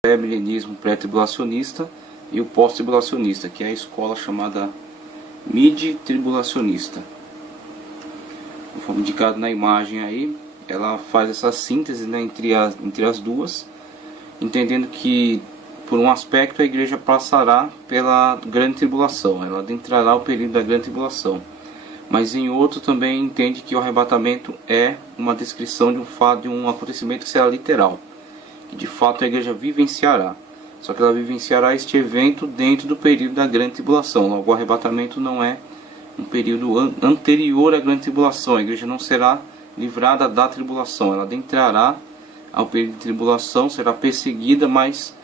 pré-milenismo pré-tribulacionista e o pós-tribulacionista, que é a escola chamada mid-tribulacionista. Conforme indicado na imagem aí, ela faz essa síntese, né, entre as duas, entendendo que, por um aspecto, a igreja passará pela grande tribulação, ela adentrará o período da grande tribulação, mas em outro também entende que o arrebatamento é uma descrição de um fato, de um acontecimento que será literal, que de fato a igreja vivenciará. Só que ela vivenciará este evento dentro do período da grande tribulação. Logo, o arrebatamento não é um período anterior à grande tribulação. A igreja não será livrada da tribulação. Ela adentrará ao período de tribulação, será perseguida, mas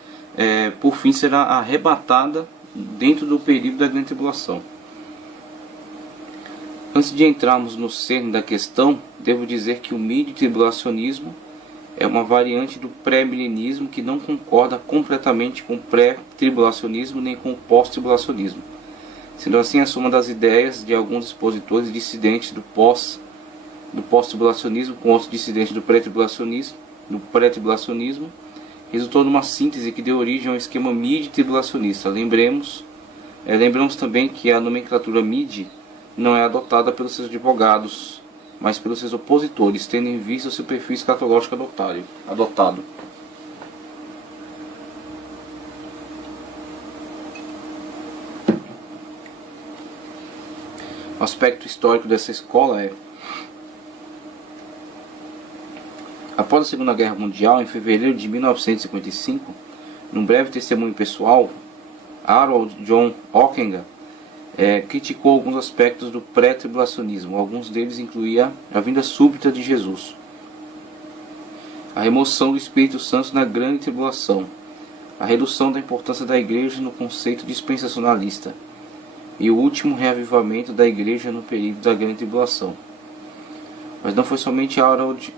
por fim será arrebatada dentro do período da grande tribulação. Antes de entrarmos no cerne da questão, devo dizer que o mid-tribulacionismo é uma variante do pré-milenismo que não concorda completamente com o pré-tribulacionismo nem com o pós-tribulacionismo. Sendo assim, a soma das ideias de alguns expositores dissidentes do pós-tribulacionismo com outros dissidentes do pré-tribulacionismo resultou numa síntese que deu origem ao esquema mid-tribulacionista. Lembramos também que a nomenclatura mid não é adotada pelos seus advogados, mas pelos seus opositores, tendo em vista o seu perfil escatológico adotado. O aspecto histórico dessa escola é: após a Segunda Guerra Mundial, em fevereiro de 1955, num breve testemunho pessoal, Harold John Ockenga criticou alguns aspectos do pré-tribulacionismo. Alguns deles incluía a vinda súbita de Jesus, a remoção do Espírito Santo na grande tribulação, a redução da importância da igreja no conceito dispensacionalista e o último reavivamento da igreja no período da grande tribulação. Mas não foi somente Harold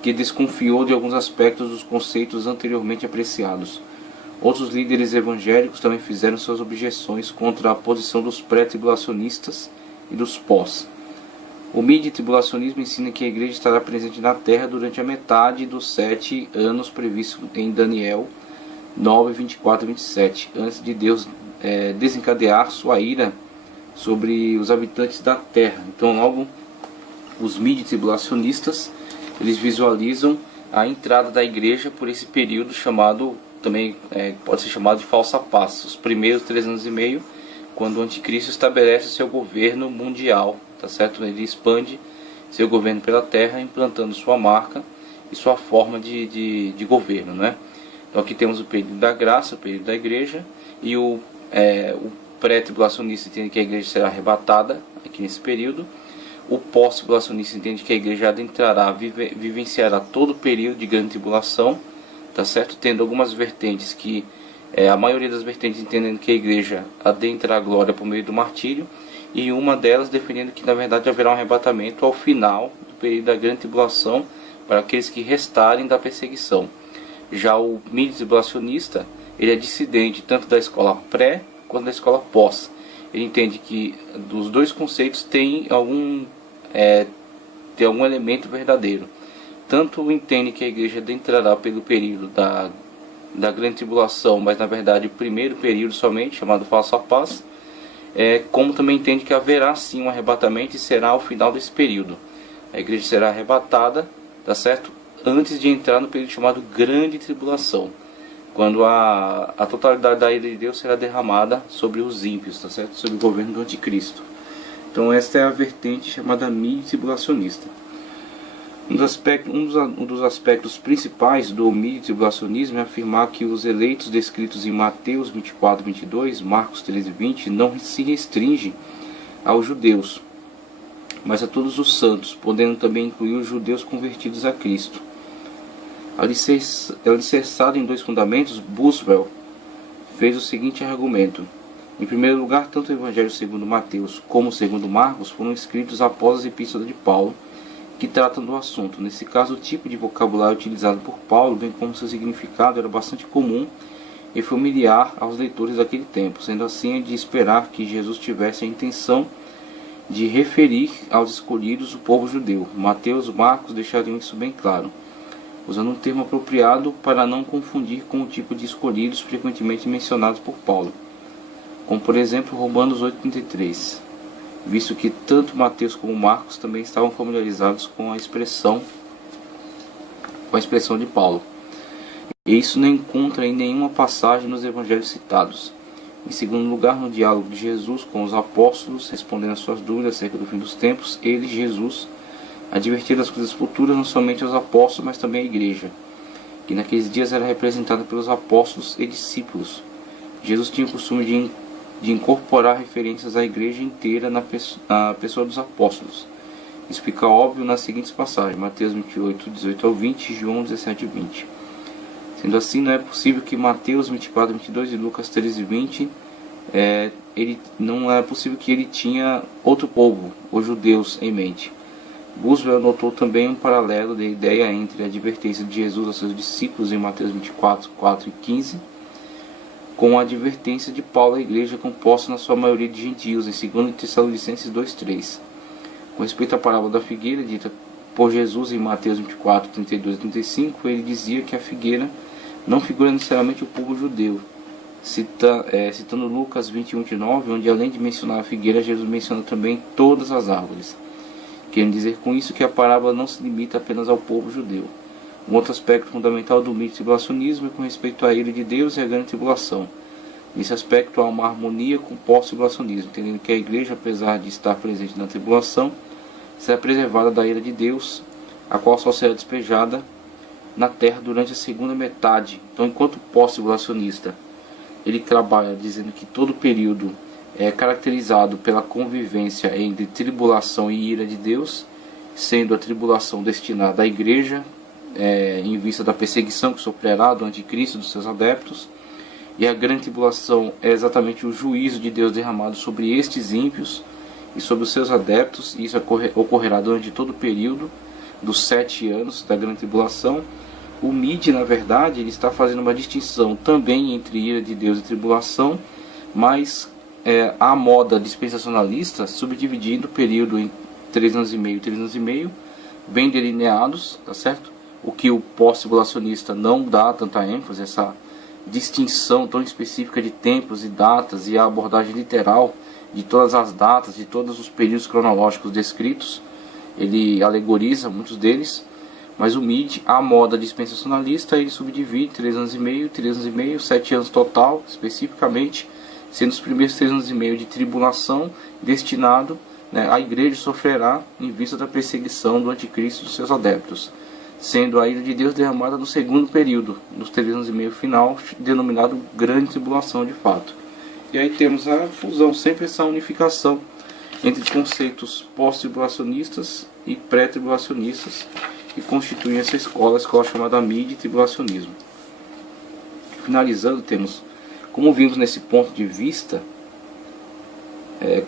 que desconfiou de alguns aspectos dos conceitos anteriormente apreciados. Outros líderes evangélicos também fizeram suas objeções contra a posição dos pré-tribulacionistas e dos pós. O mid-tribulacionismo ensina que a igreja estará presente na terra durante a metade dos 7 anos previstos em Daniel 9, 24 e 27, antes de Deus desencadear sua ira sobre os habitantes da terra. Então, logo, os mid-tribulacionistas, eles visualizam a entrada da igreja por esse período chamado, também pode ser chamado de falsa paz, os primeiros 3 anos e meio, quando o anticristo estabelece o seu governo mundial, tá certo? Ele expande seu governo pela terra, implantando sua marca e sua forma de governo, né? Então aqui temos o período da graça, o período da igreja, e o pré-tribulacionista entende que a igreja será arrebatada aqui nesse período. O pós-tribulacionista entende que a igreja adentrará, vivenciará todo o período de grande tribulação, tá certo? Tendo algumas vertentes que, a maioria das vertentes entendendo que a igreja adentra a glória por meio do martírio, e uma delas defendendo que na verdade haverá um arrebatamento ao final do período da grande tribulação para aqueles que restarem da perseguição. Já o mid-tribulacionista, ele é dissidente tanto da escola pré quanto da escola pós. Ele entende que dos dois conceitos tem algum elemento verdadeiro. Tanto entende que a igreja adentrará pelo período da grande tribulação, mas na verdade o primeiro período somente, chamado falsa paz, como também entende que haverá sim um arrebatamento e será ao final desse período. A igreja será arrebatada, tá certo? Antes de entrar no período chamado grande tribulação, quando a totalidade da ira de Deus será derramada sobre os ímpios, tá certo? Sobre o governo do anticristo. Então esta é a vertente chamada mid-tribulacionista. Um dos aspectos principais do mid-tribulacionismo é afirmar que os eleitos descritos em Mateus 24, 22, Marcos 13, 20 não se restringem aos judeus, mas a todos os santos, podendo também incluir os judeus convertidos a Cristo. Alicerçado em 2 fundamentos, Buswell fez o seguinte argumento: em primeiro lugar, tanto o Evangelho segundo Mateus como o segundo Marcos foram escritos após as epístolas de Paulo, que tratam do assunto. Nesse caso, o tipo de vocabulário utilizado por Paulo, bem como seu significado, era bastante comum e familiar aos leitores daquele tempo. Sendo assim, é de esperar que Jesus tivesse a intenção de referir aos escolhidos o povo judeu. Mateus e Marcos deixariam isso bem claro. usando um termo apropriado para não confundir com o tipo de escolhidos frequentemente mencionados por Paulo, como por exemplo Romanos 8,33, visto que tanto Mateus como Marcos também estavam familiarizados com a expressão de Paulo. E isso não encontra em nenhuma passagem nos evangelhos citados. Em segundo lugar, no diálogo de Jesus com os apóstolos, respondendo às suas dúvidas acerca do fim dos tempos, ele, Jesus, advertia das coisas futuras não somente aos apóstolos, mas também à igreja, que naqueles dias era representada pelos apóstolos e discípulos. Jesus tinha o costume de incorporar referências à igreja inteira na pessoa dos apóstolos. Isso fica óbvio nas seguintes passagens: Mateus 28, 18 ao 20 e João 17, 20. Sendo assim, não é possível que Mateus 24, 22 e Lucas 13, 20, não é possível que ele tinha outro povo, os judeus, em mente. Buswell notou também um paralelo de ideia entre a advertência de Jesus aos seus discípulos em Mateus 24, 4 e 15, com a advertência de Paulo à igreja composta na sua maioria de gentios, em 2 Tessalonicenses 2, 3. Com respeito à parábola da figueira, dita por Jesus em Mateus 24, 32 e 35, ele dizia que a figueira não figura necessariamente o povo judeu, citando Lucas 21, 9, onde além de mencionar a figueira, Jesus menciona também todas as árvores, querendo dizer com isso que a parábola não se limita apenas ao povo judeu. Um outro aspecto fundamental do mito tribulacionismo é com respeito à ira de Deus e à grande tribulação. Nesse aspecto há uma harmonia com o pós-tribulacionismo, entendendo que a igreja, apesar de estar presente na tribulação, será preservada da ira de Deus, a qual só será despejada na terra durante a segunda metade. Então, enquanto o pós-tribulacionista ele trabalha dizendo que todo período é caracterizado pela convivência entre tribulação e ira de Deus, sendo a tribulação destinada à igreja, em vista da perseguição que sofrerá do anticristo e dos seus adeptos, e a grande tribulação é exatamente o juízo de Deus derramado sobre estes ímpios e sobre os seus adeptos, e isso ocorrerá durante todo o período dos 7 anos da grande tribulação. O MID, na verdade, ele está fazendo uma distinção também entre ira de Deus e tribulação, mas a moda dispensacionalista, subdividindo o período em 3 anos e meio e 3 anos e meio, bem delineados, tá certo? O que o pós-tribulacionista não dá tanta ênfase, essa distinção tão específica de tempos e datas e a abordagem literal de todas as datas, de todos os períodos cronológicos descritos. Ele alegoriza muitos deles, mas o MID, a moda dispensacionalista, ele subdivide 3 anos e meio, 3 anos e meio, 7 anos total, especificamente, sendo os primeiros 3 anos e meio de tribulação destinado, a igreja sofrerá em vista da perseguição do anticristo e dos seus adeptos, sendo a ira de Deus derramada no segundo período, nos 3 anos e meio final, denominado grande tribulação de fato. E aí temos a fusão, sempre essa unificação entre conceitos pós-tribulacionistas e pré-tribulacionistas, que constituem essa escola, a escola chamada mid-tribulacionismo. Finalizando, temos, como vimos nesse ponto de vista,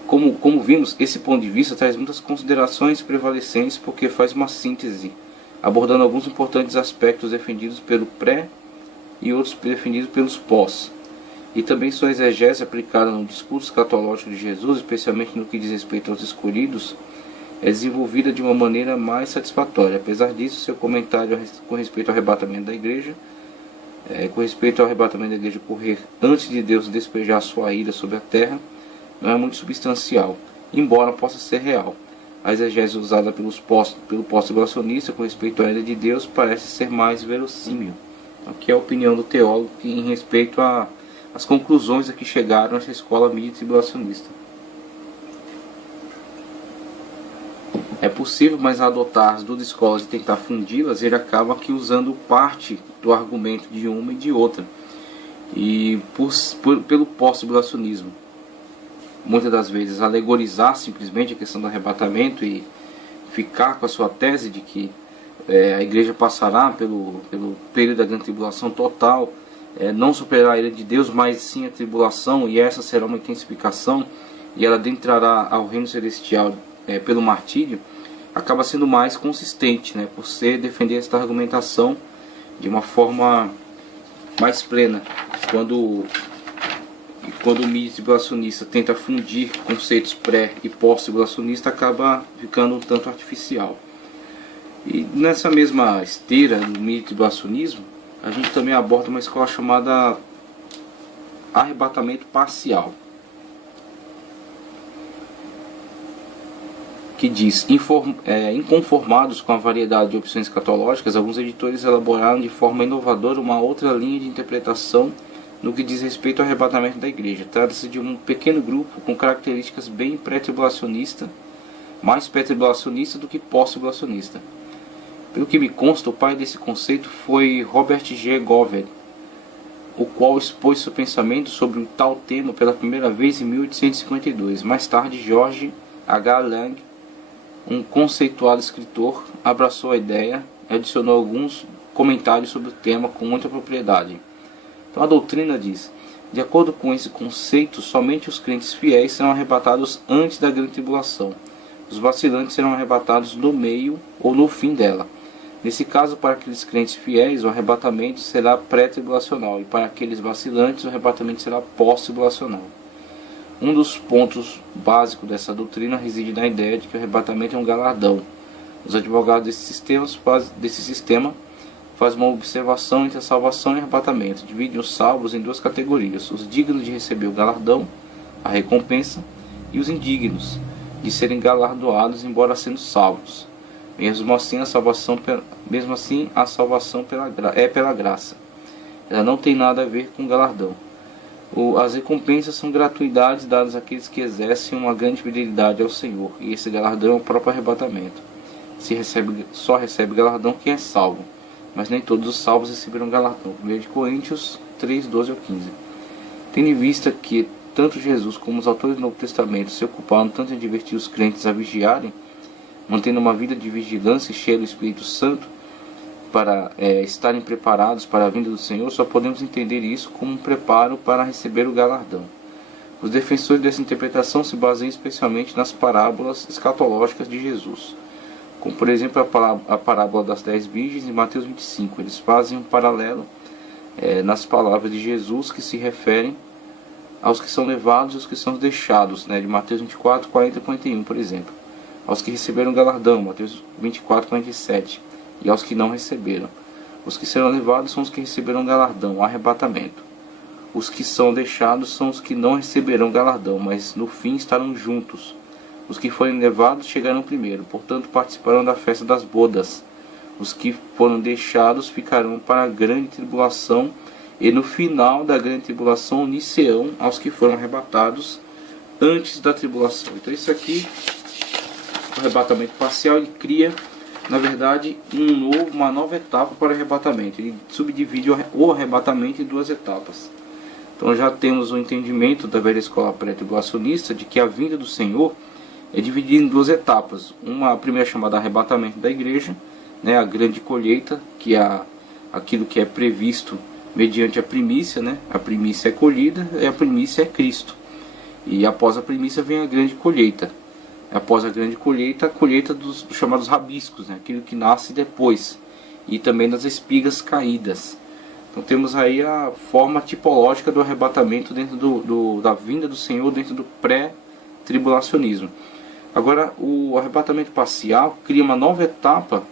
como vimos, esse ponto de vista traz muitas considerações prevalecentes, porque faz uma síntese, abordando alguns importantes aspectos defendidos pelo pré e outros defendidos pelos pós. E também sua exegese aplicada no discurso escatológico de Jesus, especialmente no que diz respeito aos escolhidos, é desenvolvida de uma maneira mais satisfatória. Apesar disso, seu comentário com respeito ao arrebatamento da igreja, ocorrer antes de Deus despejar sua ira sobre a terra, não é muito substancial, embora possa ser real. A exegese usada pelo pós-tribulacionista com respeito à ira de Deus parece ser mais verossímil. Aqui é a opinião do teólogo em respeito às conclusões a que chegaram essa escola mid-tribulacionista. É possível, mas adotar as duas escolas e tentar fundi-las, ele acaba aqui usando parte do argumento de uma e de outra. E pelo pós-tribulacionismo, muitas das vezes alegorizar simplesmente a questão do arrebatamento e ficar com a sua tese de que a igreja passará pelo período da grande tribulação total, não superará a ira de Deus, mas sim a tribulação, e essa será uma intensificação, e ela adentrará ao reino celestial pelo martírio, acaba sendo mais consistente, por defender esta argumentação de uma forma mais plena. Quando o mid-tribulacionista tenta fundir conceitos pré e pós-tribulacionista, acaba ficando um tanto artificial. E nessa mesma esteira do mito-tribulacionismo, a gente também aborda uma escola chamada arrebatamento parcial, que diz: inconformados com a variedade de opções escatológicas, alguns editores elaboraram de forma inovadora uma outra linha de interpretação no que diz respeito ao arrebatamento da igreja. Trata-se de um pequeno grupo com características bem pré-tribulacionista, mais pré-tribulacionista do que pós-tribulacionista. Pelo que me consta, o pai desse conceito foi Robert G. Govern, o qual expôs seu pensamento sobre o tal tema pela primeira vez em 1852. Mais tarde, George H. Lang, um conceituado escritor, abraçou a ideia e adicionou alguns comentários sobre o tema com muita propriedade. Então a doutrina diz: de acordo com esse conceito, somente os crentes fiéis serão arrebatados antes da grande tribulação. Os vacilantes serão arrebatados no meio ou no fim dela. Nesse caso, para aqueles crentes fiéis, o arrebatamento será pré-tribulacional, e para aqueles vacilantes, o arrebatamento será pós-tribulacional. Um dos pontos básicos dessa doutrina reside na ideia de que o arrebatamento é um galardão. Os advogados desse sistema fazem uma observação entre a salvação e o arrebatamento. Dividem os salvos em duas categorias: os dignos de receber o galardão, a recompensa, e os indignos de serem galardoados, embora sendo salvos. Mesmo assim, a salvação é pela graça. Ela não tem nada a ver com galardão. As recompensas são gratuidades dadas àqueles que exercem uma grande fidelidade ao Senhor, e esse galardão é o próprio arrebatamento. Só recebe galardão quem é salvo, mas nem todos os salvos receberão galardão. 1 Coríntios 3, 12 ao 15. Tendo em vista que tanto Jesus como os autores do Novo Testamento se ocuparam tanto em advertir os crentes a vigiarem, mantendo uma vida de vigilância cheia do Espírito Santo, para estarem preparados para a vinda do Senhor, só podemos entender isso como um preparo para receber o galardão. Os defensores dessa interpretação se baseiam especialmente nas parábolas escatológicas de Jesus, como por exemplo a parábola das 10 virgens em Mateus 25. Eles fazem um paralelo nas palavras de Jesus que se referem aos que são levados e aos que são deixados, de Mateus 24, 40 e 41, por exemplo. Aos que receberam galardão, Mateus 24, 47, e aos que não receberam. Os que serão levados são os que receberão galardão, o arrebatamento. Os que são deixados são os que não receberão galardão, mas no fim estarão juntos. Os que forem levados chegarão primeiro, portanto participarão da festa das bodas. Os que foram deixados ficarão para a grande tribulação, e no final da grande tribulação unir-se-ão aos que foram arrebatados antes da tribulação. Então isso aqui, o arrebatamento parcial, ele cria, na verdade, uma nova etapa para o arrebatamento. Ele subdivide o arrebatamento em duas etapas. Então já temos o entendimento da velha escola pré-tribulacionista de que a vinda do Senhor é dividida em duas etapas. A primeira chamada arrebatamento da igreja, a grande colheita, que é aquilo que é previsto mediante a primícia, A primícia é colhida e a primícia é Cristo. E após a primícia vem a grande colheita. Após a grande colheita, a colheita dos chamados rabiscos, aquilo que nasce depois, e também das espigas caídas. Então temos aí a forma tipológica do arrebatamento dentro da vinda do Senhor, dentro do pré-tribulacionismo. Agora, o arrebatamento parcial cria uma nova etapa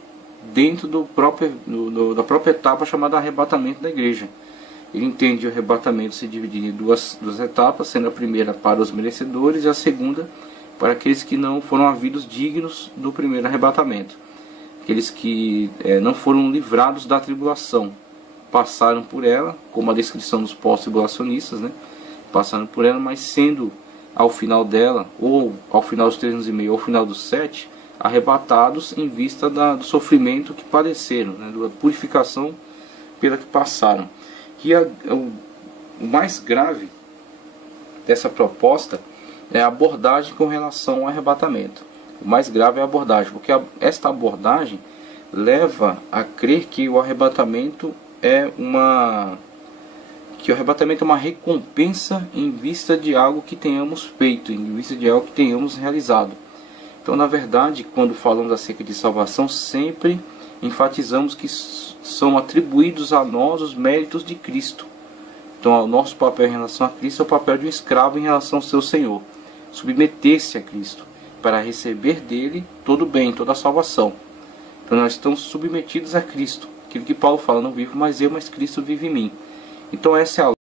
dentro da própria etapa chamada arrebatamento da igreja. Ele entende o arrebatamento se dividir em duas etapas, sendo a primeira para os merecedores e a segunda para aqueles que não foram havidos dignos do primeiro arrebatamento. Aqueles que não foram livrados da tribulação, passaram por ela, como a descrição dos pós-tribulacionistas, passaram por ela, mas sendo ao final dela, ou ao final dos 3 anos e meio, ou ao final dos 7, arrebatados em vista do sofrimento que padeceram, da purificação pela que passaram. E o mais grave dessa proposta é a abordagem com relação ao arrebatamento. O mais grave é a abordagem, porque esta abordagem leva a crer que o arrebatamento é uma recompensa em vista de algo que tenhamos feito, em vista de algo que tenhamos realizado. Então, na verdade, quando falamos acerca de salvação, sempre enfatizamos que são atribuídos a nós os méritos de Cristo. Então, o nosso papel em relação a Cristo é o papel de um escravo em relação ao seu Senhor. Submeter-se a Cristo para receber dele todo o bem, toda a salvação. Então nós estamos submetidos a Cristo. Aquilo que Paulo fala, não vivo mais eu, mas Cristo vive em mim. Então essa é a